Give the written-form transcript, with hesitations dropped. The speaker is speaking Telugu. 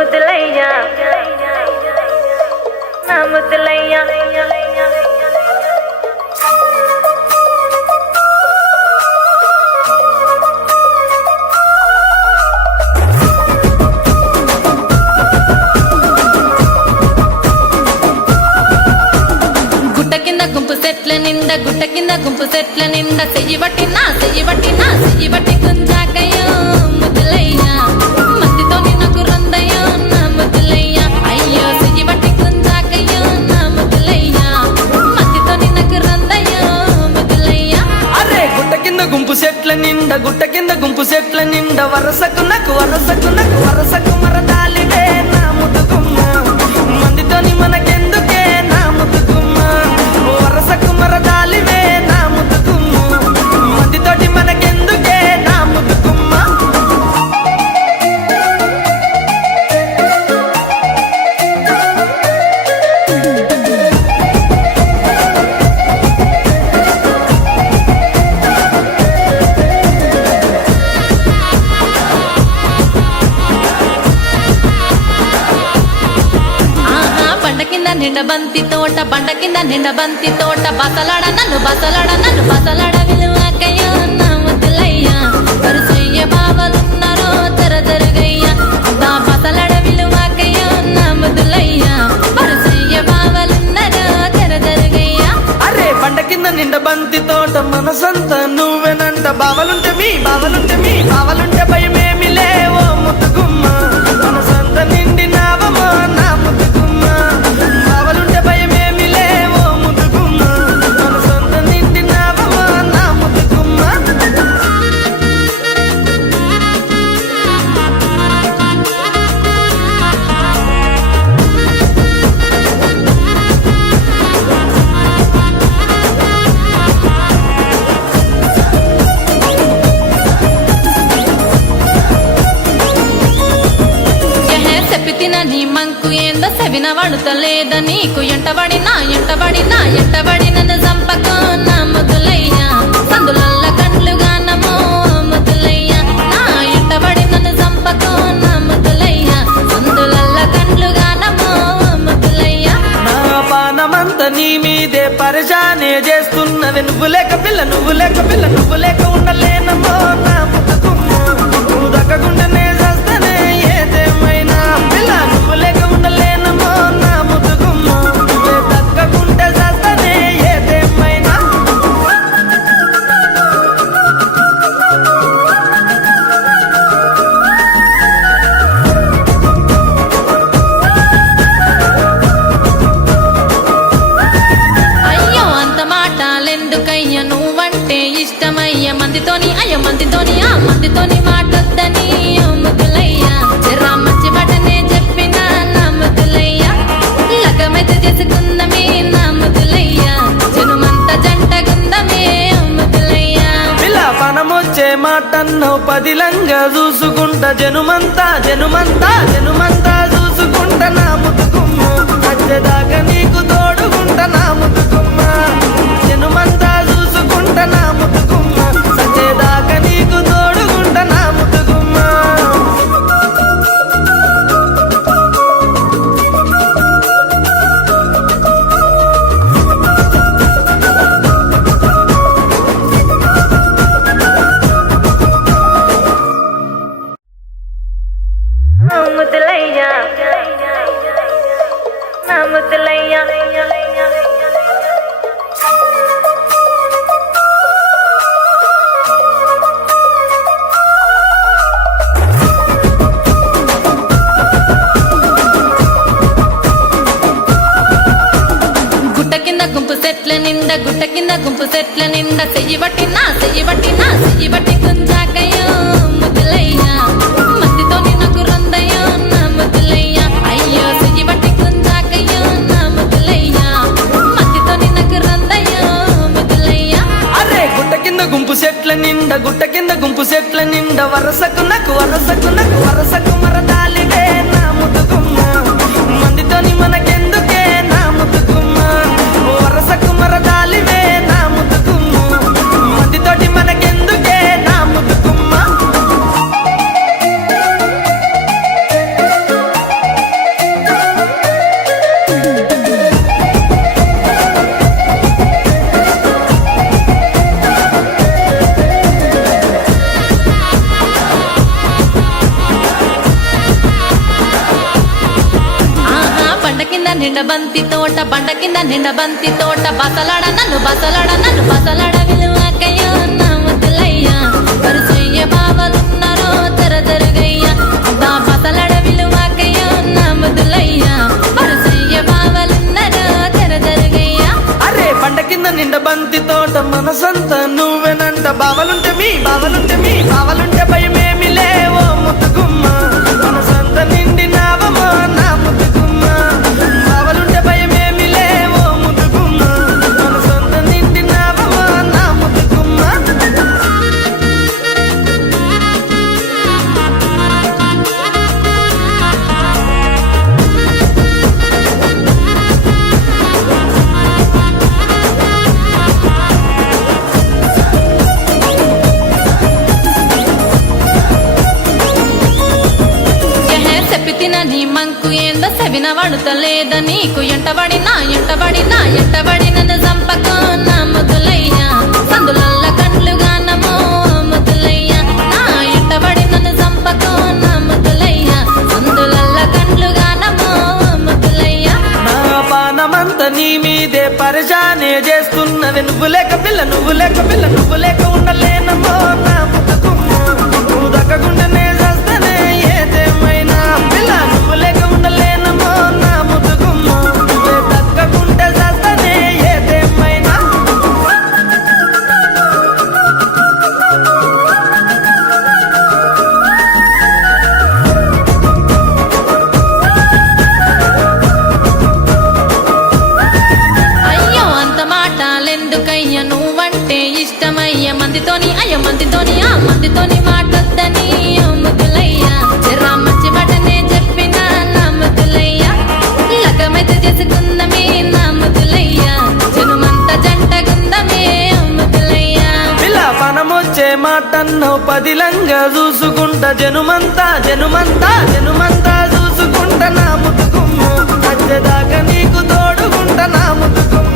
ముద్దులయ్యా నా ముద్దులయ్యా గుట్ట కింద గుంపు సెట్ల నిండా చెయ్యి బట్టి గుంజాకయ్యో ముద్దులయ్యా మత్తితో నాకు రందయ్యో నా ముద్దులయ్యా అయ్యో చెయ్యి బట్టి గుంజాకయ్యో నా ముద్దులయ్యా మత్తితో నాకు రందయ్యో ముద్దులయ్యా. అరే గుట్ట కింద గుంపు సెట్ల నిండా వరసకు మరదాలివే నా ముద్దుగుమ్మ మందితోని మనకెందుకే నా ముద్దుగుమ్మ వరసకు మరదాలివే నా ముద్దుగుమ్మ మందితోటి మనకెందుకే నా ముద్దుగుమ్మ. బండ కింద నిండ బంతి తోట బసలాడ నన్ను విలువకయ్యో నా ముద్దులయ్యా వరుసయ్య బావలున్నారో జరగయ్యా నా బసలాడ విలువకయ్యో నా ముద్దులయ్యా వరుసయ్య బావలున్నారో జరగయ్యా. అరే బండ కింద నిండ బంతి తోట మనసంతా నువ్వెనంట బావలుంటే భయమేమి లేవో ముద్దుగుమ్మ మనసంత నిండినావమో నా ముద్దుగుమ్మ బావలుంటే భయమేమి లేవో ముద్దుగుమ్మ మనసంత నిండినావమో నా ముద్దుగుమ్మ. చెప్పిన నీ మంకు ఏందో సెవిన వాడుతలేద నీకు ఎంటబడి నన్ను చంపకో నా ముద్దులయ్యా సందులల్ల కండ్లుగా నమో ముద్దులయ్యా నా ఎంటబడి నన్ను చంపకో నా ముద్దులయ్యా సందులల్ల కండ్లుగా నమో ముద్దులయ్యా. నా పానమంతా నీ మీదే పరిశానే చేస్తున్నది నువ్వు లేక ఉండలేనమ్మో నా ముద్దుగుమ్మ నువ్వు దక్కకుండానే చేస్తానే ఏదేమైనా పిల్ల నువ్వు లేక ఉండలేనమ్మో నా ముద్దుగుమ్మ నువ్వే దక్కకుంటే చేస్తానే ఏదేమైనా. అయ్యో అంత మాటలెందుకయ్య నువ్వంటే ఇష్టమయ్య మందితోని మాటొద్దని ముద్దులయ్యా జరా మంచి మాటనే చెప్పిన నా ముద్దులయ్యా లగమైతే చేసుకుందమే నా ముద్దులయ్యా జనుమంతా జంటగుందమే ముద్దులయ్యా. పిల్ల పనమొచ్చే మాటన్నో పదిలంగా చూసుకుంటా జనుమంతా చూసుకుంటా నా ముద్దుగుమ్మ వచ్చేదాకా నీకు తోడుకుంటా నా ముద్దుగుమ్మ జనుమంతా చూసుకుంటా నా ముద్దుగుమ్మ సచ్చేదాకా నీకు తోడుకుంటా నా ముద్దుగుమ్మ. నా ముద్దులయ్యా నా ముద్దులయ్యా గుట్ట కింద గుంపు సెట్ల నిండా చెయ్యి బట్టి గుంజాకయ్యో ముద్దులయ్యా మత్తితో నాకు రందయ్యో నా ముద్దులయ్యా అయ్యో చెయ్యి బట్టి గుంజాకయ్యో నా ముద్దులయ్యా మత్తితో నాకు రందయ్యో ముద్దులయ్యా. అరే గుట్ట కింద గుంపు సెట్ల నిండా వరసకు మరదాలివే నా ముద్దుగుమ్మ మందితోని మనకెందుకే నా ముద్దుగుమ్మ వరసకు మరదాలివే నా ముద్దుగుమ్మ మందితోటి మనకెందుకే నా ముద్దుగుమ్మ. నిండ బంతి తోట బండ కింద నిండ బంతి తోట బసలాడ నన్ను బసలాడ విలువకయ్యో నా ముద్దులయ్యా వరుసయ్య బావలున్నారో జరగయ్యా నా బసలాడ విలువకయ్యో నా ముద్దులయ్యా వరుసయ్య బావలున్నారో జరగయ్యా. అరే బండ కింద నిండ బంతి తోట మనసంతా నువ్వేనంట బావలుంటే మీ భయమేమి లేవో ముద్దుగుమ్మ మనసంత నిండినావమో నా ముద్దుగుమ్మ బావలుంటే భయమేమి లేవో ముద్దుగుమ్మ మనసంత నిండినావమో నా ముద్దుగుమ్మ. చెప్పిన నీ మంకు ఏందో సెవిన వడుతలేద నీకు ఎంటబడి నన్ను చంపకో నా ముద్దులయ్యా సందులల్ల కండ్లుగా నమో ముద్దులయ్యా నా ఎంటబడి నన్ను చంపకో నా ముద్దులయ్యా సందులల్ల కండ్లుగా నమో ముద్దులయ్యా. నా పానమంతా నీ మీదే పరిశానే చేస్తున్నది నువ్వు లేక ఉండలేనమ్మో నా ముద్దుగుమ్మ నువ్వు దక్కకుండానే చేస్తానే ఏదేమైనా పిల్ల నువ్వు లేక ఉండలేనమ్మో నా ముద్దుగుమ్మ నువ్వే దక్కకుంటే చేస్తానే ఏదేమైనా. అయ్యో అంత మాటలెందుకయ్య నువ్వంటే ఇష్టమయ్య మందితోని మాటొద్దని ముద్దులయ్యా జరా మంచి మాటనే చెప్పిన నా ముద్దులయ్యా లగమైతే చేసుకుందమే నా ముద్దులయ్యా జనుమంతా జంటగుందమే ముద్దులయ్యా. పిల్ల పనమొచ్చే మాటన్నో పదిలంగా చూసుకుంటా జనుమంతా చూసుకుంటా నా ముద్దుగుమ్మ వచ్చేదాకా నీకు తోడుకుంటా నా ముద్దుగుమ్మ